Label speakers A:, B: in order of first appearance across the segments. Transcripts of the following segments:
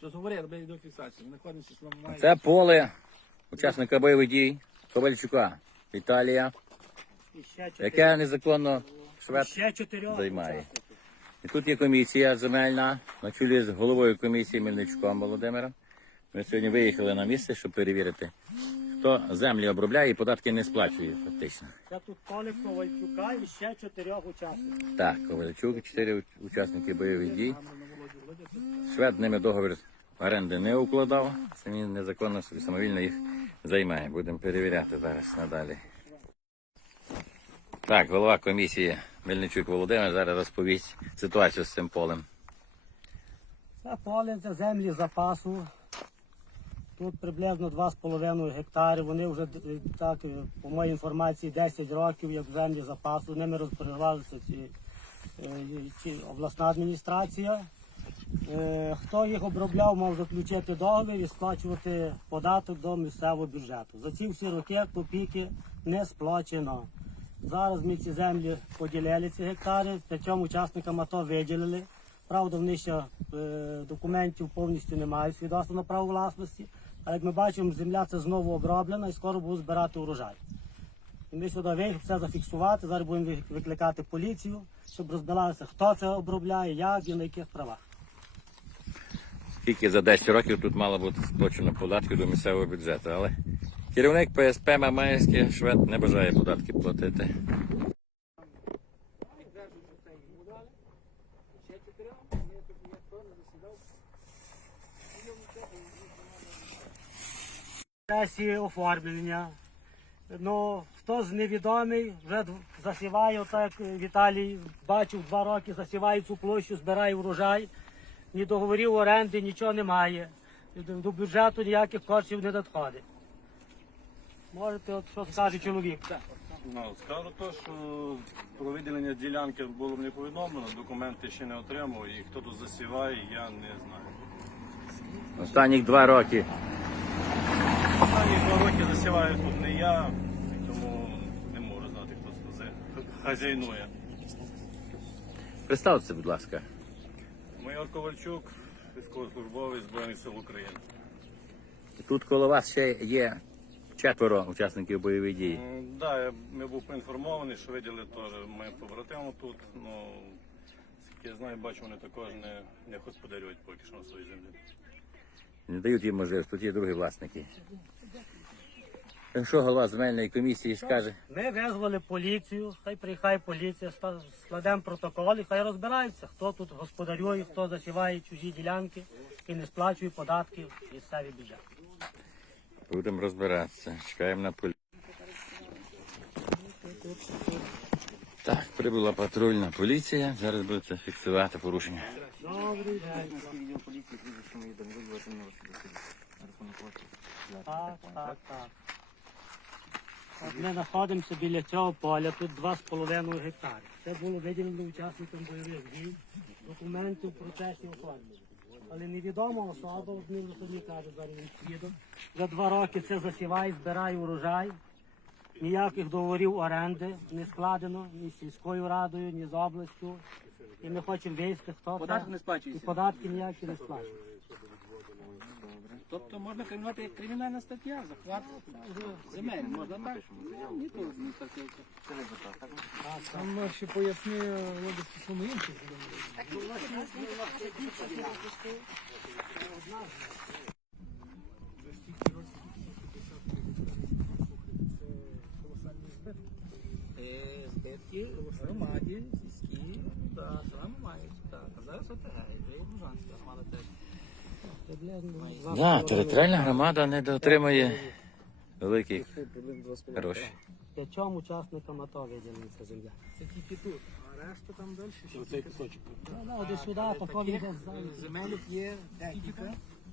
A: Щось говори, роби відеофіксацію. Ми знаходимося, що нам має...
B: Це поле учасника бойових дій Ковальчука Віталія, яке незаконно швед займає. І тут є комісія земельна, на чолі з головою комісії Мельничуком Володимиром. Ми сьогодні виїхали на місце, щоб перевірити, хто землі обробляє і податки не сплачує фактично.
C: Це тут поле Ковальчука і ще 4 учасників.
B: Так, Ковальчук, 4 учасники бойових дій. Швед ними договір оренди не укладав, самі незаконно собі самовільно їх займає. Будемо перевіряти зараз надалі. Так, голова комісії Мельничук Володимир зараз розповість ситуацію з цим полем.
C: Це поле, це землі запасу. Тут приблизно 2,5 гектари. Вони вже, так, по моїй інформації, 10 років, як землі запасу. Ними розпоряджалася обласна адміністрація. Хто їх обробляв, мав заключити договір і сплачувати податок до місцевого бюджету. За ці всі роки копійки не сплачено. Зараз ми ці землі поділили, ці гектари, 5 учасникам АТО виділили. Правда, вони ще документів повністю не мають свідоцтва на право власності. А як ми бачимо, земля це знову оброблена і скоро будуть збирати урожай. І ми сюди виїхали все зафіксувати, зараз будемо викликати поліцію, щоб розбиралися, хто це обробляє, як і на яких правах.
B: Скільки за 10 років тут мало бути сплачено податків до місцевого бюджету, але керівник ПСП Мамаївський Швед не бажає податки платити.
C: Сесії оформлення. Ну, хтось невідомий вже засіває, отак Віталій бачив 2 роки, засіває цю площу, збирає урожай. Ні договорів оренди, нічого немає. До бюджету ніяких коштів не надходить. Можете, от що скаже чоловік?
D: Ну, скажу то, що про виділення ділянки було мені повідомлено, документи ще не отримав і хто тут засіває, я не знаю.
B: Останніх 2 роки.
D: Останні 2 роки засіваю тут не я, тому не можу знати, хто тут хазяйнує.
B: Представте, будь ласка.
D: Майор Ковальчук, військовослужбовець Збройних сил України.
B: Тут коло вас ще є 4 учасників бойових дій.
D: Так, я був поінформований, що виділи теж моїм побратимам тут. Ну, як я знаю, бачу, вони також не господарюють поки що на своїй землі.
B: Не дають їм можливість, тут є другі власники. Що голова земельної комісії скаже?
C: Ми визвали поліцію, хай приїхає поліція, складемо протокол і хай розбираються, хто тут господарює, хто засіває чужі ділянки і не сплачує податки в місцевий бюджет.
B: Будемо розбиратися. Чекаємо на поліцію. Так, прибула патрульна поліція. Зараз будуть фіксувати порушення.
C: Добрий день. Так. От ми знаходимося біля цього поля, тут 2,5 гектари. Це було виділено учасникам бойових дій, документів в процесі оформлення. Але невідома особа, от ми самі кажуть, зараз він свідок. За 2 роки це засіває, збирає урожай. Ніяких договорів оренди не складено ні з сільською радою, ні з областю. І ми хочемо виявити, хто
A: Податки
C: це.
A: не сплачуються.
C: І податки ніякі не сплачують.
A: Тобто можна кримінувати як кримінальна стаття, захват земель, можна так? Ні, то не стаття.
E: Там ще поясни, Лодочці, що ми інші.
A: Збитки в громаді, сільські, да, саме мають. Так, а зараз ОТГ, і Бужанська громада теж.
B: Так, територіальна громада не дотримує великих грошей.
C: 5 учасникам АТО виділена ця земля.
E: Це тільки тут, а решта там далі.
D: Оцей кусочок.
C: Ну, десь сюди, то повідь десь.
E: Земель є декілька.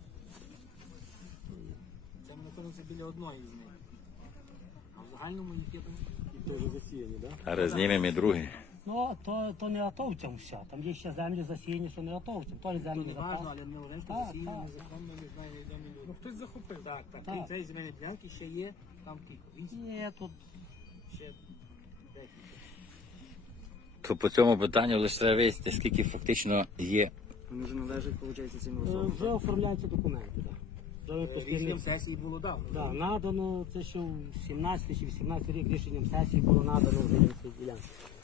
E: Це ми знаходимося біля одної з них. А в загальному їх є там.
D: І теж засіяні, так?
B: Зараз знімемо і другі.
C: Ну, то не атовцям все. Там є ще землі засіяні, що не атовцям. То землі
E: Не важливо,
C: запас.
E: але не решта
C: Так,
E: засіяні,
C: так.
E: незаконно, не знаю, невідомі люди.
A: Ну хтось захопив.
E: Так.
C: Так.
E: Крім цієї земельної ділянки ще є там кілька. 8,
C: Ні, тут
E: ще декілька.
B: То по цьому питанню лише треба вияснити, скільки фактично є
E: Вони вже належать, виходить, цим
C: Вже
E: особам.
C: оформляються документи, так. Вже випустили.
E: Рішенням сесії було давно.
C: Да, надано, це ще в 17 чи 18 рік рішенням сесії було надано вже їм ці ділянки.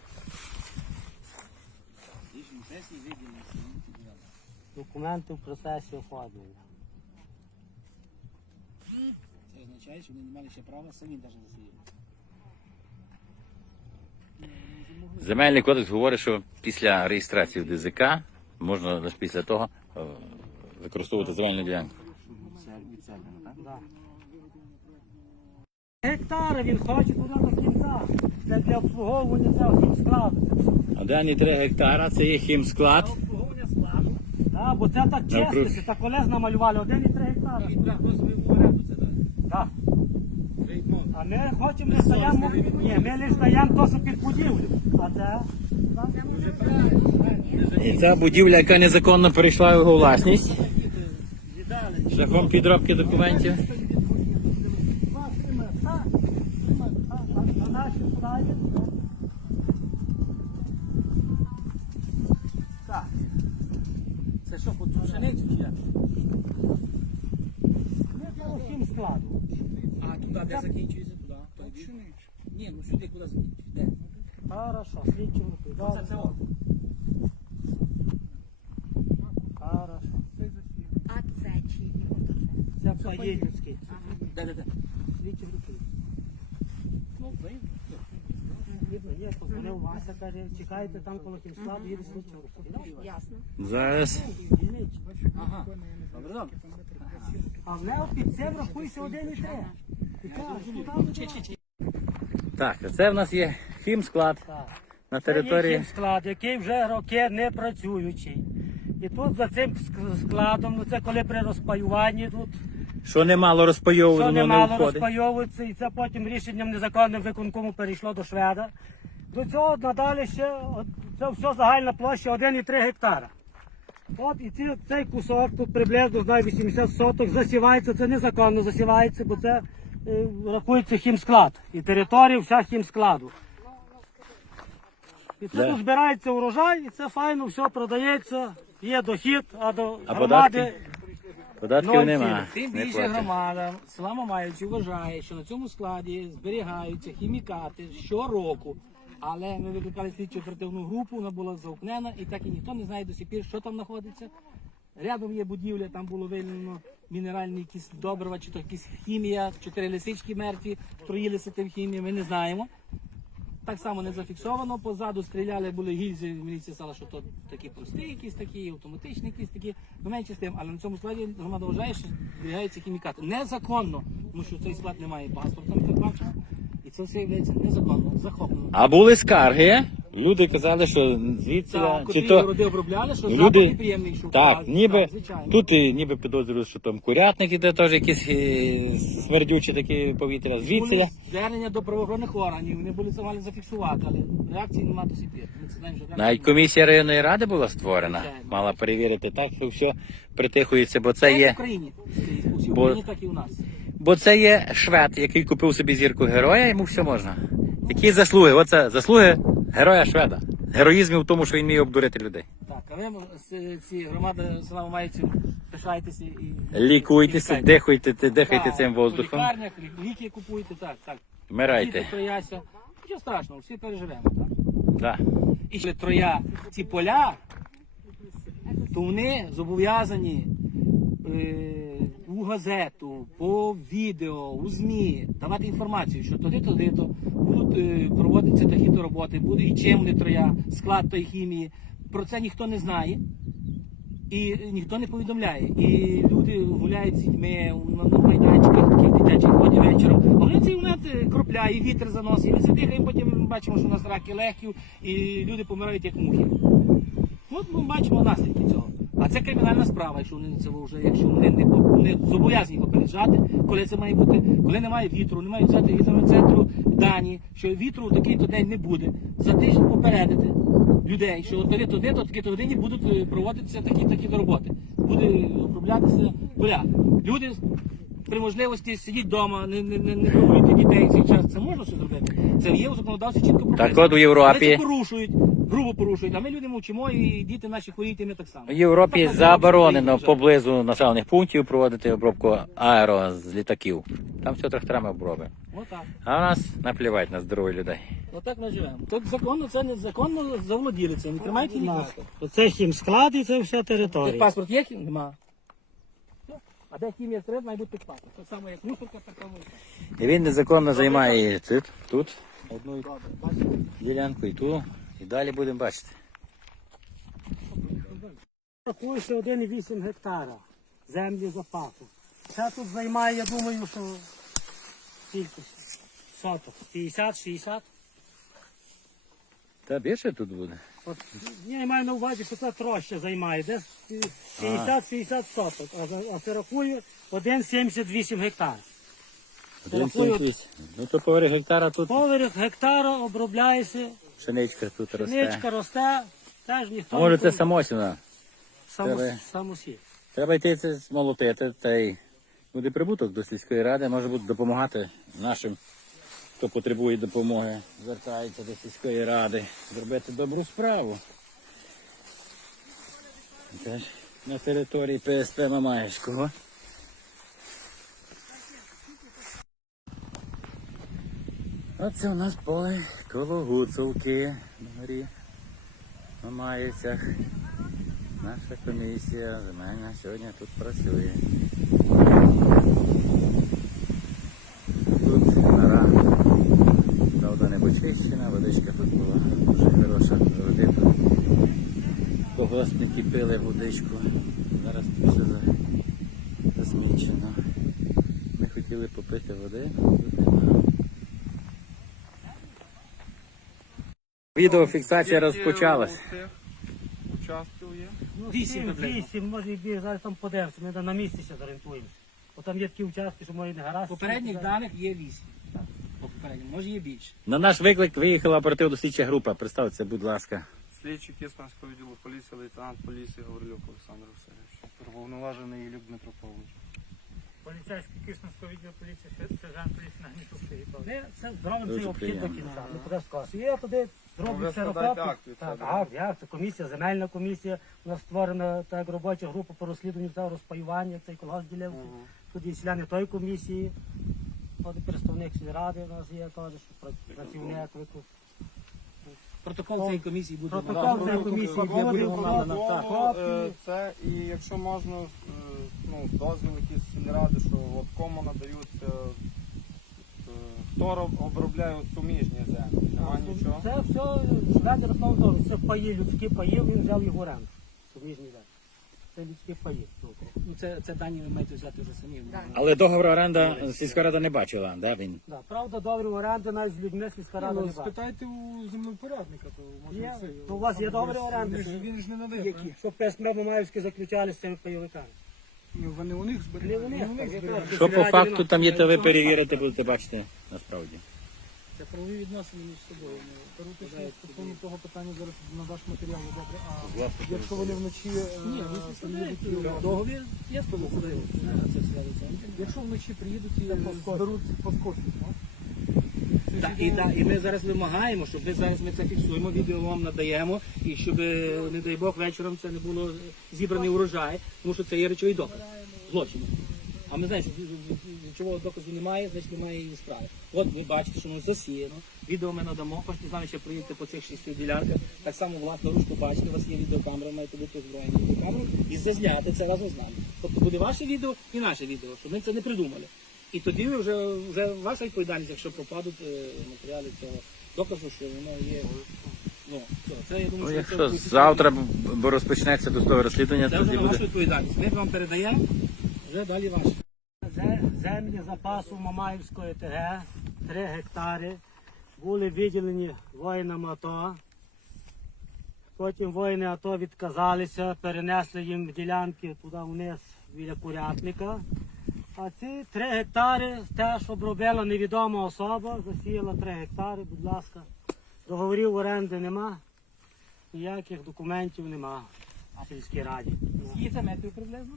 E: Рішенням сесії виділено, що вони ці ділянки.
C: Документи в процесі оформлення.
E: Це означає, що вони не мали ще права самі навіть засіяти.
B: Земельний кодекс говорить, що після реєстрації в ДЗК можна лише після того використовувати земельну ділянку.
E: Це від себе, так?
C: Да. Гектари він хоче туди до кінця. Це для обслуговування цього складу.
B: А дані 3 гектара це є хімсклад.
E: Обслуговування складу.
C: Так, бо це так чиститься, так колес намалювали 1,3 гектари.
E: Від брат, просто ви в оренду це дали.
C: Так.
E: Ви відмовили.
C: А ми хочемо, ми даємо, ні, ми лише даємо те, що під будівлю. А це?
E: Вже правильно, правильно.
B: І ця будівля, яка незаконно перейшла в його власність,
C: Віддали.
B: шляхом підробки документів.
C: На нашій справі.
E: Так. Це що, по цю пшеницю чи як?
C: Ми там всім складу.
E: А туди де закінчується? Туди? Тоді? Ні, ну сюди куди закінчується? Де?
C: Хорошо, слідчі групи.
E: Оце це о.
C: Хорошо.
F: А це чиї?
C: Це поїдницький.
E: Де?
C: Слідчі групи.
E: Ну, ви.
C: Видно, є, позвонив Вася, каже, чекайте там коло кінскладу, їде слідчі групи.
F: Ясно.
B: Зараз.
E: Ага. Добре, добре.
C: А в Лео під цим рахуйся 1,3.
B: Так, це в нас є хімсклад на території.
C: Це є склад, який вже роки не працюючий. І тут за цим складом, ну це коли при розпаюванні тут,
B: Що немало
C: що
B: розпайовано, не
C: немало
B: входить.
C: розпайовується, і це потім рішенням незаконним виконкому перейшло до Шведа. До цього надалі ще, це все загальна площа 1,3 гектара. От і цей кусок тут приблизно, знаю, 80 соток засівається, це незаконно засівається, бо це рахується хімсклад. І територія вся хімскладу. І це
B: Да.
C: тут збирається урожай, і це файно, все продається, є дохід, а до
B: А
C: громади
B: Податків
C: Ноль
B: нема.
E: Тим
B: Не
E: більше
B: платять.
E: громада села Мамаївці вважає, що на цьому складі зберігаються хімікати щороку. Але ми викликали слідчу оперативну групу, вона була заукнена, і так і ніхто не знає до сих пір, що там знаходиться. Рядом є будівля, там було виявлено мінеральні якісь добрива, чи то якісь хімія, 4 лисички мертві, троїлися тим хімією, ми не знаємо. Так само не зафіксовано, позаду стріляли, були гільзи, міліція сказала, що то такі прості якісь такі, автоматичні якісь такі, ну менше з тим, але на цьому складі громада вважає, що зберігаються хімікати. Незаконно, тому що цей склад не має паспорта, ми так бачимо, і це все є незаконно, захоплено.
B: А були скарги. Люди казали, що звідси,
E: Так,
B: чи
E: котрі
B: то
E: роди обробляли, що
B: люди-
E: запах неприємний, що
B: так, ніби
E: звичайно.
B: тут і ніби підозрюють, що там курятники, де теж якісь смердючі такі повітря. Звідси.
E: Були звернення до правоохоронних органів, вони були це мали зафіксувати, але реакції немає до сих пір. Ми це знаємо, що
B: Навіть комісія районної ради була створена,
E: Звичайно.
B: мала перевірити так, що все притихується, бо це
E: Це в
B: є.
E: Україні, по всій
B: Бо-
E: Україні, так і у нас.
B: Бо це є швед, який купив собі зірку героя, йому все можна. Які заслуги? Оце заслуги героя шведа. Героїзм в тому, що він вміє обдурити людей.
E: Так, а ви ці громади села Мамаївців пишайтеся і
B: Лікуйтеся,
E: лікуйтеся.
B: дихайте
E: Так,
B: цим воздухом.
E: В лікарнях, ліки купуйте, так, так.
B: Вмирайте.
E: Діти, трояся. Нічого страшного, всі переживемо, так?
B: Да.
E: І ще троя ці поля, то вони зобов'язані у газету, по відео, у ЗМІ давати інформацію, що туди-то будуть проводитися такі-то роботи, буде і чим вони троя, склад тої хімії. Про це ніхто не знає. І ніхто не повідомляє. І люди гуляють з дітьми на майданчиках, таких дитячих ході вечором. А вони цей момент кропляє, і вітер заносить, і ми задихаємо, потім ми бачимо, що у нас раки легків, і люди помирають як мухи. От ми бачимо наслідки цього. А це кримінальна справа, якщо вони це вже, якщо вони не зобов'язані попереджати, коли це має бути, коли немає вітру, не мають взяти гідрометцентру дані, що вітру в такий-то день не буде. За тиждень попередити людей, що то такі-то годині будуть проводитися такі-то роботи. Буде оброблятися поля. Люди при можливості сидіть вдома, не проводити дітей в цей час. Це можна все зробити. Це є у законодавстві чітко прописано.
B: Так от у Європі.
E: Але це порушують. грубо порушують, а ми люди мовчимо і діти наші хворіють, і ми так само.
B: В Європі
E: Так,
B: заборонено
E: так,
B: поблизу населених пунктів проводити обробку аеро з літаків. Там все тракторами оброби.
E: Отак.
B: А у нас наплівать на здоров'я людей.
E: Отак ми живемо. Тут законно, це незаконно заволоділи цим. Не тримайте ніяко.
C: Оце хімсклад і це вся територія.
E: Паспорт є? Нема. А де хімія стрес, має бути паспорт. Так само, як мусорка, так само і так.
B: І він незаконно займає тут одну ділянку і ту. І далі будемо бачити.
C: Рахується 1,8 гектара землі запасу. Це тут займає, я думаю, що скільки соток? 50-60?
B: Та більше тут буде.
C: От, я маю на увазі, що це троща займає, десь 50-60 соток, а це рахує 1,78 гектар.
B: 1,78. Ну то поверх гектара тут
C: Поверх гектара обробляється,
B: пшеничка тут росте.
C: пшеничка росте, теж ніхто
B: А може це
C: не
B: самосіна?
C: самосів.
B: Треба йти це змолотити, та й буде прибуток до сільської ради, може бути допомагати нашим, хто потребує допомоги, звертається до сільської ради, зробити добру справу. Теж на території ПСП Мамаївського. Оце у нас поле коло Гуцулки на горі Мамаївцях. Наша комісія земельна сьогодні тут працює. Тут гора, правда, не почищена, водичка тут була дуже хороша, завжди тут колгоспники пили водичку. Зараз тут все засмічено. Ми хотіли попити води, тут немає. Відеофіксація розпочалась.
A: Участків є.
C: Ну,
E: 8 приблизно.
C: 8, може і більше, зараз там подивимося, ми на місці ще зорієнтуємося. Бо там є такі участки, що може не гаразд.
E: Попередніх даних є 8. По попереднім, може є більше.
B: На наш виклик виїхала оперативно-дослідча група. Представте, будь ласка.
A: Слідчий Кисненського відділу поліції, лейтенант поліції Гаврилюк Олександр Васильович. Повноважений Ілюк Дмитро Павлович.
C: Поліцейський Кисненського відділу поліції, сержант поліції на Гнітовський. Це здоровим
B: Дуже
C: це обхід до
B: приємно.
C: кінця. Не куди скажеш. І я туди зроблю
A: ви
C: ксерокопію.
A: складаєте акт від
C: Так,
A: себе,
C: акт, як це комісія, земельна комісія. У нас створена так робоча група по розслідуванню цього розпаювання, цей колгосп ділився. Тут є члени тої комісії. От і представник сільради у нас є теж, що працівник виклик.
E: Протокол цієї комісії буде.
C: Протокол цієї комісії буде.
A: Це і якщо можна, дозвіл якийсь сільради, що от кому надаються, хто обробляє суміжні землі, нема нічого.
C: Це все швед Ярослав Довгий. Це паї, людські паї, він взяв їх в оренду. Суміжні речі. Це людські паї.
E: Ну, це дані ви маєте взяти вже самі.
B: Але договор оренда сільська рада не бачила, де він?
C: Да, правда, договір оренди навіть з людьми сільська рада не бачить.
G: Спитайте у землевпорядника, то може
C: Є.
G: це.
C: Ну, у вас є договір оренди?
G: Він ж не надає.
C: Які? Що ПСМ Мамаївські заключали з цими пайовиками?
G: Ну, вони у них
C: Не
G: зберігають.
C: вони,
G: Вони у них
C: так,
G: зберігають.
B: Що по факту там є, то ви перевірите, будете бачити насправді.
E: Це правові відносини між собою.
G: Рутичні стосовно того питання зараз надаш матеріали, добре. А якщо вони вночі
E: Ні, ви
G: приїдуть,
E: складаєте договір, я сказав, це все
G: якщо вночі приїдуть і зберуть поскочуть,
E: І ми зараз вимагаємо, щоб ви зараз ми це фіксуємо, відео вам надаємо, і щоб, не дай Бог, вечором це не було зібраний урожай, тому що це є речовий доказ злочину. А ми знаємо, що речового доказу немає, значить немає і справи. От ви бачите, що воно засіяно, відео ми надамо, хочете з нами ще проїдете по цих 6 ділянках, так само власну ручку бачите, у вас є відеокамера, маєте бути озброєні відеокамеру, і зазняти це разом з нами. Тобто буде ваше відео і наше відео, щоб ми це не придумали. І тоді ви вже ваша відповідальність, якщо пропадуть матеріали цього доказу, що воно є. Ну, все, це, я думаю,
B: Ну,
E: що
B: якщо
E: це
B: завтра розпочнеться досудове розслідування,
E: це
B: тоді
E: вже на вашу
B: буде.
E: відповідальність. Ми вам передаємо, вже далі ваше.
C: Землі запасу Мамаївської ТГ, 3 гектари, були виділені воїнам АТО. Потім воїни АТО відказалися, перенесли їм ділянки туди вниз біля курятника. А ці 3 гектари теж обробила невідома особа, засіяла 3 гектари, будь ласка. Договорів оренди нема, ніяких документів нема в сільській раді.
E: Скільки це метрів приблизно?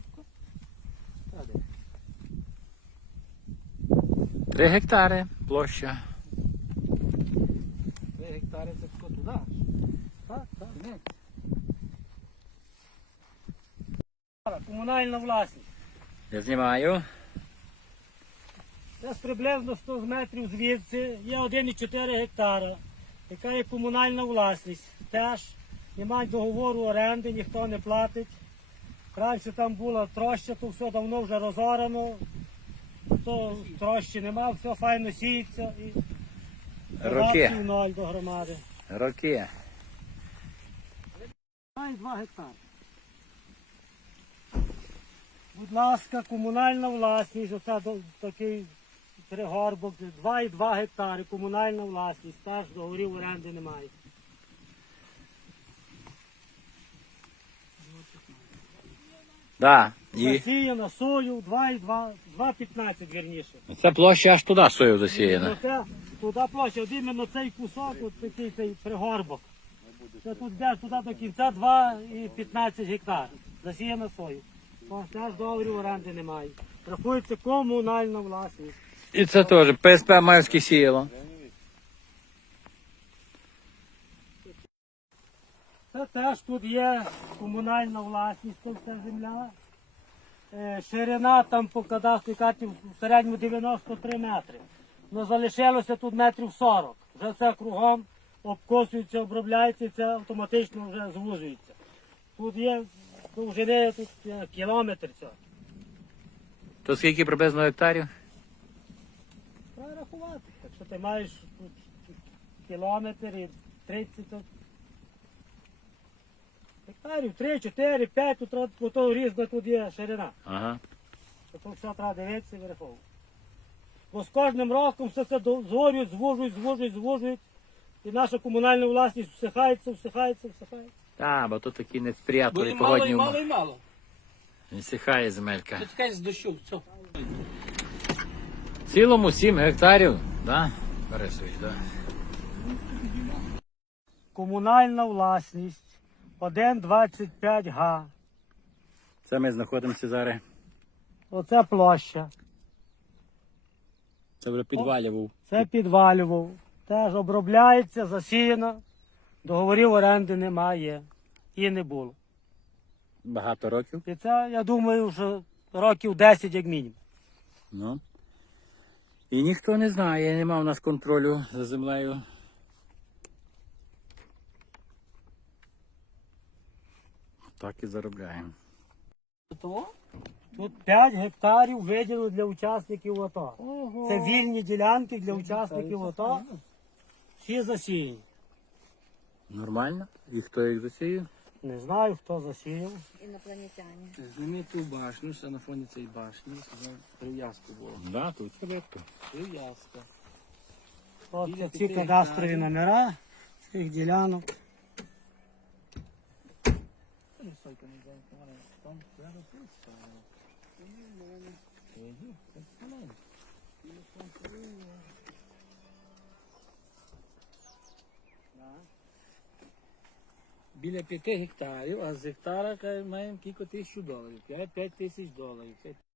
B: 3 гектари площа.
E: 3 гектари це хто туди?
C: Так, Комунальна власність.
B: Я знімаю.
C: Десь приблизно 100 метрів звідси є 1,4 гектара, яка є комунальна власність. Теж немає договору оренди, ніхто не платить. Раніше там була троща, то все давно вже розорано. То трощі нема, все файно сіється і
B: Роки.
C: податки в ноль до громади.
B: Роки.
C: Має 2 гектари. Будь ласка, комунальна власність, оце такий пригорбок, 2,2 гектари, комунальна власність, теж договорів оренди немає.
B: Да. І
C: Засіяно сою 2,2, 2,15 вірніше.
B: ця площа аж туди сою
C: Ну,
B: засіяна.
C: це туди площа, от іменно цей кусок, от такий цей пригорбок. Це тут йде туди до кінця 2,15 гектар. Засіяно сою. О, теж договорів оренди немає. Рахується комунальна власність.
B: І це теж ПСП Маївське сіяло.
C: Це теж тут є комунальна власність, тут вся земля. Ширина там по кадастрі карті в середньому 93 метри. Но залишилося тут метрів 40. Вже все кругом обкосується, обробляється і це автоматично вже звужується. Тут є довжини тут кілометр цього.
B: То скільки приблизно гектарів?
C: Треба рахувати. Якщо ти маєш тут кілометр і 30 то гектарів, 3, 4, 5, тут треба, бо то різна тут є ширина.
B: Ага.
C: То все треба дивитися і вираховувати. Бо з кожним роком все це згорюють, звужують. І наша комунальна власність всихається.
B: Так, бо тут такі
E: Бо
B: несприятливі
E: і мало,
B: погодні
E: і мало,
B: умови.
E: і мало.
B: Не сихає земелька.
E: Це тікає з дощу, все.
B: В цілому 7 гектарів, да? Борисович, да?
C: Комунальна власність 1,25 га.
B: Це ми знаходимося зараз.
C: Оце площа.
B: Це вже підвалював.
C: Це підвалював. Теж обробляється, засіяно. Договорів оренди немає. І не було.
B: Багато років.
C: І це, я думаю, що років 10 як мінімум.
B: Ну. І ніхто не знає, нема в нас контролю за землею. Так і заробляємо.
E: Того?
C: Тут 5 гектарів виділено для учасників АТО. Це вільні ділянки для учасників АТО. Всі засіяні.
B: Нормально? І хто їх засіяв?
C: Не знаю, хто засіяв.
F: Інопланетяні.
E: Зніми ту башню, ще на фоні цієї башні, щоб прив'язку було.
B: Да, тут рибка.
E: Прив'язка.
C: От
E: Біля
C: ці
E: 5
C: кадастрові
E: гектарів.
C: номера цих ділянок.
E: Біля 5 гектарів, а з гектара маємо кілька $1000. 5 тисяч доларів.